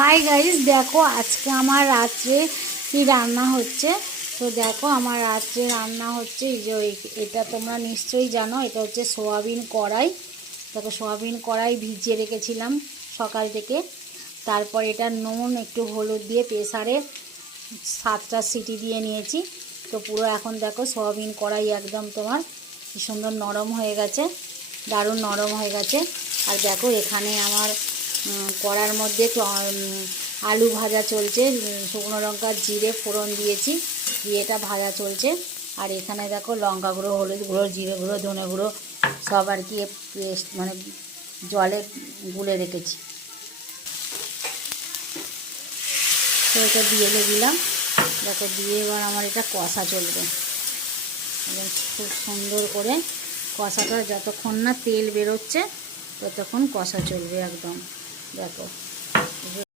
Hi guys, দেখো আজকে আমার রাত্রে কি রান্না হচ্ছে। তো দেখো আমার রাত্রে রান্না হচ্ছে এই যে এটা তোমরা নিশ্চয়ই জানো, এটা হচ্ছে সোয়াবিন কড়াই। দেখো সোয়াবিন কড়াই ভিজিয়ে রেখেছিলাম সকাল থেকে। তারপর এটা নুন একটু হলুদ দিয়ে প্রেসারে 7টা সিটি দিয়ে নিয়েছি। তো পুরো এখন দেখো সোয়াবিন কড়াই একদম তোমার কি সুন্দর নরম হয়ে গেছে, দারুণ নরম হয়ে গেছে। আর দেখো এখানে আমার কড়ার মধ্যে আলু ভাজা চলছে, শুকনো লঙ্কা জিরে ফোড়ন দিয়েছি, দিয়ে এটা ভাজা চলছে। আর এখানে দেখো লঙ্কা গুঁড়ো, হলুদ গুঁড়ো, জিরে গুঁড়ো, ধনে গুঁড়ো সব আর কি পেস্ট মানে জলে গুলে রেখেছি। তো এটা দিয়ে দিলাম। দেখো দিয়ে এবার আমার এটা কষা চলবে এবং খুব সুন্দর করে কষাটা যতক্ষণ না তেল বেরোচ্ছে ততক্ষণ কষা চলবে একদম। দেখো